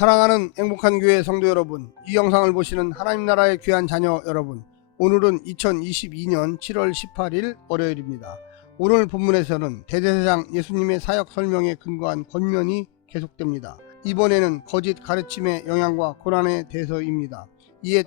사랑하는 행복한 교회 성도 여러분, 이 영상을 보시는 하나님 나라의 귀한 자녀 여러분, 오늘은 2022년 7월 18일 월요일입니다. 오늘 본문에서는 대제사장 예수님의 사역 설명에 근거한 권면이 계속됩니다. 이번에는 거짓 가르침의 영향과 고난에 대해서입니다. 이에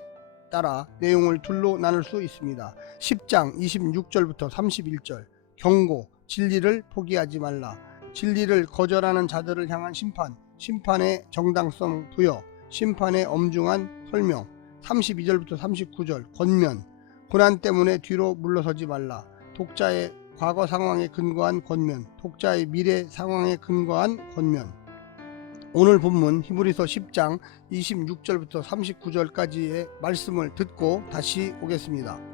따라 내용을 둘로 나눌 수 있습니다. 10장 26절부터 31절, 경고, 진리를 포기하지 말라, 진리를 거절하는 자들을 향한 심판, 심판의 정당성 부여, 심판의 엄중한 설명, 32절부터 39절, 권면, 고난 때문에 뒤로 물러서지 말라, 독자의 과거 상황에 근거한 권면, 독자의 미래 상황에 근거한 권면. 오늘 본문 히브리서 10장 26절부터 39절까지의 말씀을 듣고 다시 오겠습니다.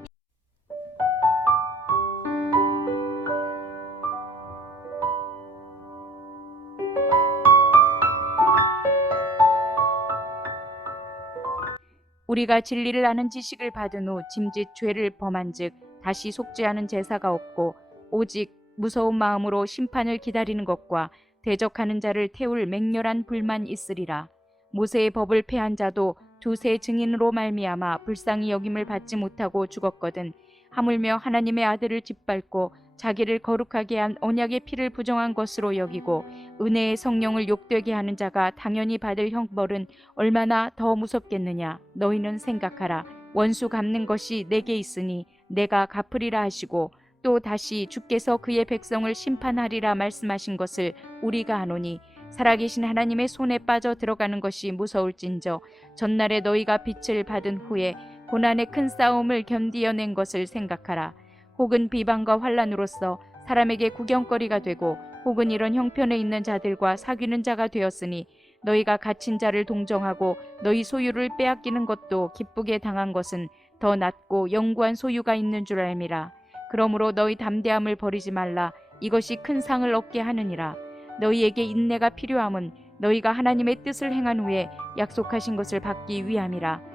우리가 진리를 아는 지식을 받은 후 짐짓 죄를 범한즉 다시 속죄하는 제사가 없고 오직 무서운 마음으로 심판을 기다리는 것과 대적하는 자를 태울 맹렬한 불만 있으리라. 모세의 법을 폐한 자도 두세 증인으로 말미암아 불쌍히 여김을 받지 못하고 죽었거든. 하물며 하나님의 아들을 짓밟고 자기를 거룩하게 한 언약의 피를 부정한 것으로 여기고 은혜의 성령을 욕되게 하는 자가 당연히 받을 형벌은 얼마나 더 무섭겠느냐. 너희는 생각하라. 원수 갚는 것이 내게 있으니 내가 갚으리라 하시고 또 다시 주께서 그의 백성을 심판하리라 말씀하신 것을 우리가 아노니 살아계신 하나님의 손에 빠져 들어가는 것이 무서울진저 전날에 너희가 빛을 받은 후에 고난의 큰 싸움을 견디어낸 것을 생각하라. 혹은 비방과 환난으로서 사람에게 구경거리가 되고 혹은 이런 형편에 있는 자들과 사귀는 자가 되었으니 너희가 갇힌 자를 동정하고 너희 소유를 빼앗기는 것도 기쁘게 당한 것은 더 낫고 영구한 소유가 있는 줄 알미라. 그러므로 너희 담대함을 버리지 말라. 이것이 큰 상을 얻게 하느니라. 너희에게 인내가 필요함은 너희가 하나님의 뜻을 행한 후에 약속하신 것을 받기 위함이라.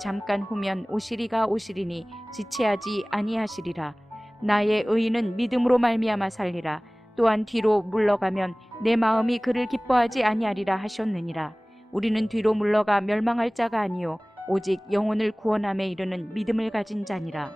잠깐 후면 오시리가 오시리니 지체하지 아니하시리라. 나의 의인은 믿음으로 말미암아 살리라. 또한 뒤로 물러가면 내 마음이 그를 기뻐하지 아니하리라 하셨느니라. 우리는 뒤로 물러가 멸망할 자가 아니요 오직 영혼을 구원함에 이르는 믿음을 가진 자니라.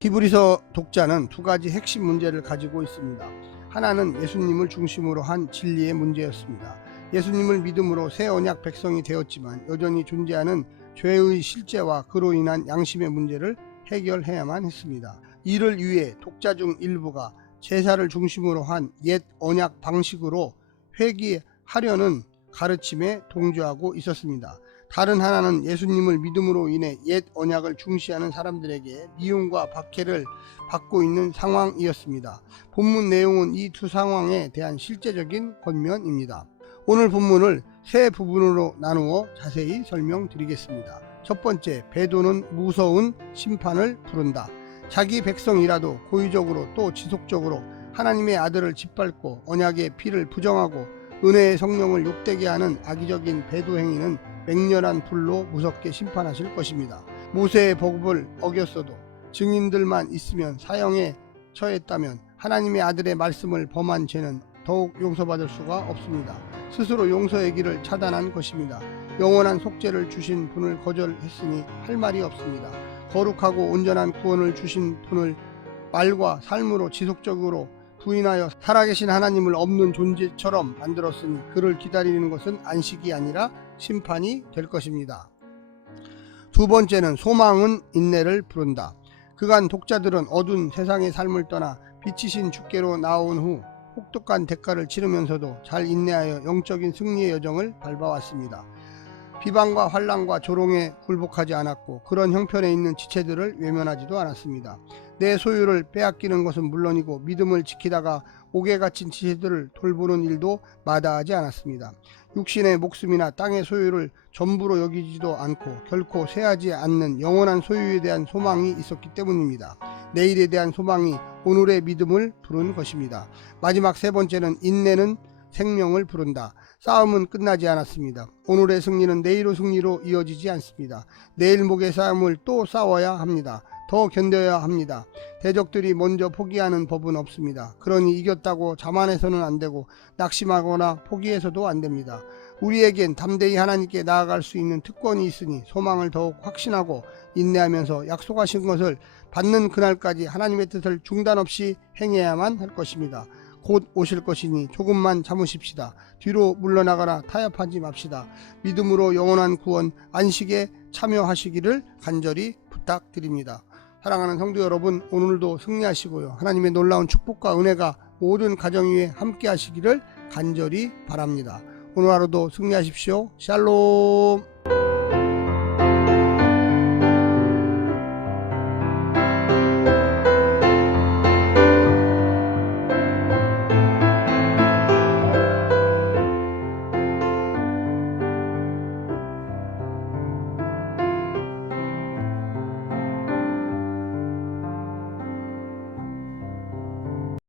히브리서 독자는 두 가지 핵심 문제를 가지고 있습니다. 하나는 예수님을 중심으로 한 진리의 문제였습니다. 예수님을 믿음으로 새 언약 백성이 되었지만 여전히 존재하는 죄의 실제와 그로 인한 양심의 문제를 해결해야만 했습니다. 이를 위해 독자 중 일부가 제사를 중심으로 한 옛 언약 방식으로 회귀하려는 가르침에 동조하고 있었습니다. 다른 하나는 예수님을 믿음으로 인해 옛 언약을 중시하는 사람들에게 미움과 박해를 받고 있는 상황이었습니다. 본문 내용은 이 두 상황에 대한 실제적인 권면입니다. 오늘 본문을 세 부분으로 나누어 자세히 설명드리겠습니다. 첫 번째, 배도는 무서운 심판을 부른다. 자기 백성이라도 고의적으로 또 지속적으로 하나님의 아들을 짓밟고 언약의 피를 부정하고 은혜의 성령을 욕되게 하는 악의적인 배도 행위는 맹렬한 불로 무섭게 심판하실 것입니다. 모세의 법을 어겼어도 증인들만 있으면 사형에 처했다면 하나님의 아들의 말씀을 범한 죄는 더욱 용서받을 수가 없습니다. 스스로 용서의 길을 차단한 것입니다. 영원한 속죄를 주신 분을 거절했으니 할 말이 없습니다. 거룩하고 온전한 구원을 주신 분을 말과 삶으로 지속적으로 부인하여 살아계신 하나님을 없는 존재처럼 만들었으니 그를 기다리는 것은 안식이 아니라 심판이 될 것입니다. 두 번째는 소망은 인내를 부른다. 그간 독자들은 어두운 세상의 삶을 떠나 빛이신 주께로 나온 후 혹독한 대가를 치르면서도 잘 인내하여 영적인 승리의 여정을 밟아왔습니다. 비방과 환난과 조롱에 굴복하지 않았고 그런 형편에 있는 지체들을 외면하지도 않았습니다. 내 소유를 빼앗기는 것은 물론이고 믿음을 지키다가 옥에 갇힌 지체들을 돌보는 일도 마다하지 않았습니다. 육신의 목숨이나 땅의 소유를 전부로 여기지도 않고 결코 쇠하지 않는 영원한 소유에 대한 소망이 있었기 때문입니다. 내일에 대한 소망이 오늘의 믿음을 부른 것입니다. 마지막 세 번째는 인내는 생명을 부른다. 싸움은 끝나지 않았습니다. 오늘의 승리는 내일의 승리로 이어지지 않습니다. 내일 목의 싸움을 또 싸워야 합니다. 더 견뎌야 합니다. 대적들이 먼저 포기하는 법은 없습니다. 그러니 이겼다고 자만해서는 안 되고 낙심하거나 포기해서도 안 됩니다. 우리에겐 담대히 하나님께 나아갈 수 있는 특권이 있으니 소망을 더욱 확신하고 인내하면서 약속하신 것을 받는 그날까지 하나님의 뜻을 중단 없이 행해야만 할 것입니다. 곧 오실 것이니 조금만 참으십시다. 뒤로 물러나거나 타협하지 맙시다. 믿음으로 영원한 구원 안식에 참여하시기를 간절히 부탁드립니다. 사랑하는 성도 여러분, 오늘도 승리하시고요. 하나님의 놀라운 축복과 은혜가 모든 가정 위에 함께 하시기를 간절히 바랍니다. 오늘 하루도 승리하십시오. 샬롬.